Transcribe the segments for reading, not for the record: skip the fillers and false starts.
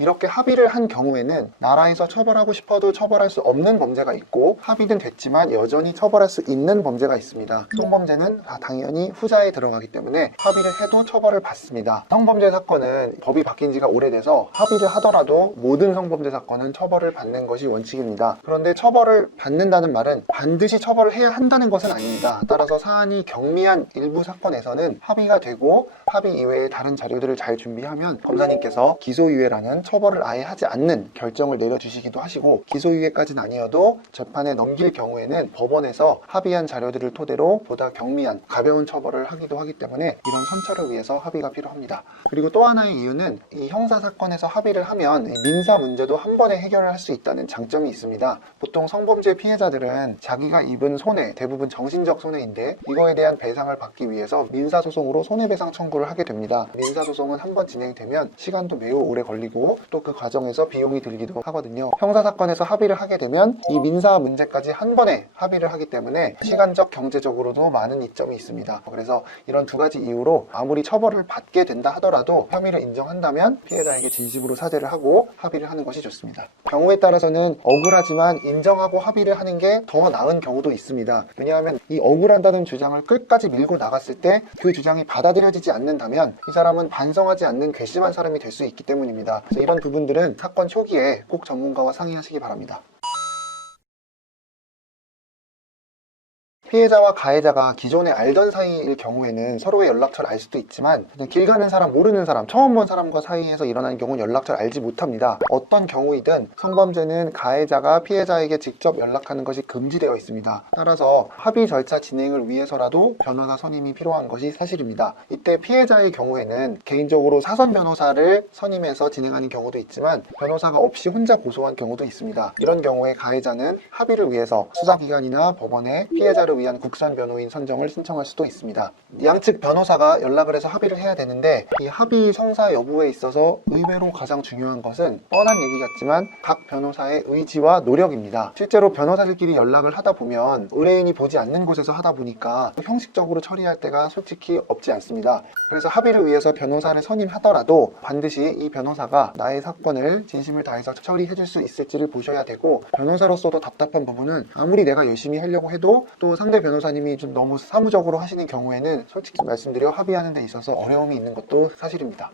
이렇게 합의를 한 경우에는 나라에서 처벌하고 싶어도 처벌할 수 없는 범죄가 있고, 합의는 됐지만 여전히 처벌할 수 있는 범죄가 있습니다. 성범죄는 당연히 후자에 들어가기 때문에 합의를 해도 처벌을 받습니다. 성범죄 사건은 법이 바뀐 지가 오래돼서 합의를 하더라도 모든 성범죄 사건은 처벌을 받는 것이 원칙입니다. 그런데 처벌을 받는다는 말은 반드시 처벌을 해야 한다는 것은 아닙니다. 따라서 사안이 경미한 일부 사건에서는 합의가 되고 합의 이외에 다른 자료들을 잘 준비하면 검사님께서 기소유예라는 처벌을 아예 하지 않는 결정을 내려주시기도 하시고, 기소유예까지는 아니어도 재판에 넘길 경우에는 법원에서 합의한 자료들을 토대로 보다 경미한 가벼운 처벌을 하기도 하기 때문에 이런 선처를 위해서 합의가 필요합니다. 그리고 또 하나의 이유는 이 형사사건에서 합의를 하면 민사 문제도 한 번에 해결을 할 수 있다는 장점이 있습니다. 보통 성범죄 피해자들은 자기가 입은 손해, 대부분 정신적 손해인데 이거에 대한 배상을 받기 위해서 민사소송으로 손해배상 청구를 하게 됩니다. 민사소송은 한 번 진행되면 시간도 매우 오래 걸리고 또 그 과정에서 비용이 들기도 하거든요. 형사사건에서 합의를 하게 되면 이 민사 문제까지 한 번에 합의를 하기 때문에 시간적, 경제적으로도 많은 이점이 있습니다. 그래서 이런 두 가지 이유로 아무리 처벌을 받게 된다 하더라도 혐의를 인정한다면 피해자에게 진심으로 사죄를 하고 합의를 하는 것이 좋습니다. 경우에 따라서는 억울하지만 인정하고 합의를 하는 게 더 나은 경우도 있습니다. 왜냐하면 이 억울한다는 주장을 끝까지 밀고 나갔을 때 그 주장이 받아들여지지 않는다면 이 사람은 반성하지 않는 괘씸한 사람이 될 수 있기 때문입니다. 그래서 이런 부분들은 사건 초기에 꼭 전문가와 상의하시기 바랍니다. 피해자와 가해자가 기존에 알던 사이일 경우에는 서로의 연락처를 알 수도 있지만, 그냥 길 가는 사람, 모르는 사람, 처음 본 사람과 사이에서 일어나는 경우는 연락처를 알지 못합니다. 어떤 경우이든 성범죄는 가해자가 피해자에게 직접 연락하는 것이 금지되어 있습니다. 따라서 합의 절차 진행을 위해서라도 변호사 선임이 필요한 것이 사실입니다. 이때 피해자의 경우에는 개인적으로 사선 변호사를 선임해서 진행하는 경우도 있지만 변호사가 없이 혼자 고소한 경우도 있습니다. 이런 경우에 가해자는 합의를 위해서 수사기관이나 법원에 피해자를 위한 국선 변호인 선정을 신청할 수도 있습니다. 양측 변호사가 연락을 해서 합의를 해야 되는데, 이 합의 성사 여부에 있어서 의외로 가장 중요한 것은 뻔한 얘기 같지만 각 변호사의 의지와 노력입니다. 실제로 변호사들끼리 연락을 하다 보면 의뢰인이 보지 않는 곳에서 하다 보니까 형식적으로 처리할 때가 솔직히 없지 않습니다. 그래서 합의를 위해서 변호사를 선임하더라도 반드시 이 변호사가 나의 사건을 진심을 다해서 처리해 줄 수 있을지를 보셔야 되고, 변호사로서도 답답한 부분은 아무리 내가 열심히 하려고 해도 또 상대 변호사님이 좀 너무 사무적으로 하시는 경우에는 솔직히 말씀드려 합의하는 데 있어서 어려움이 있는 것도 사실입니다.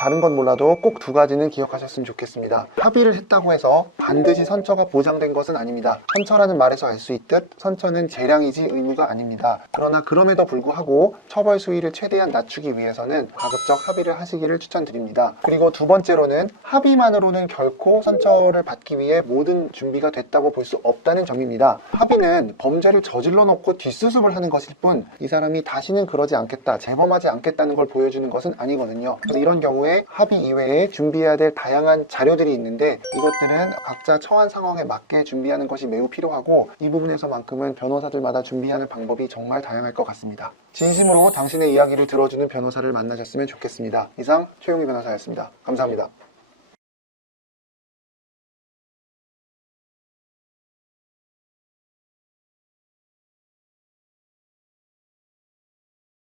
다른 건 몰라도 꼭 두 가지는 기억하셨으면 좋겠습니다. 합의를 했다고 해서 반드시 선처가 보장된 것은 아닙니다. 선처라는 말에서 알 수 있듯 선처는 재량이지 의무가 아닙니다. 그러나 그럼에도 불구하고 처벌 수위를 최대한 낮추기 위해서는 가급적 합의를 하시기를 추천드립니다. 그리고 두 번째로는 합의만으로는 결코 선처를 받기 위해 모든 준비가 됐다고 볼 수 없다는 점입니다. 합의는 범죄를 저질러 놓고 뒷수습을 하는 것일 뿐 이 사람이 다시는 그러지 않겠다, 재범하지 않겠다는 걸 보여주는 것은 아니거든요. 그래서 이런 경우에 합의 이외에 준비해야 될 다양한 자료들이 있는데 이것들은 각자 처한 상황에 맞게 준비하는 것이 매우 필요하고, 이 부분에서만큼은 변호사들마다 준비하는 방법이 정말 다양할 것 같습니다. 진심으로 당신의 이야기를 들어주는 변호사를 만나셨으면 좋겠습니다. 이상 최용희 변호사였습니다. 감사합니다.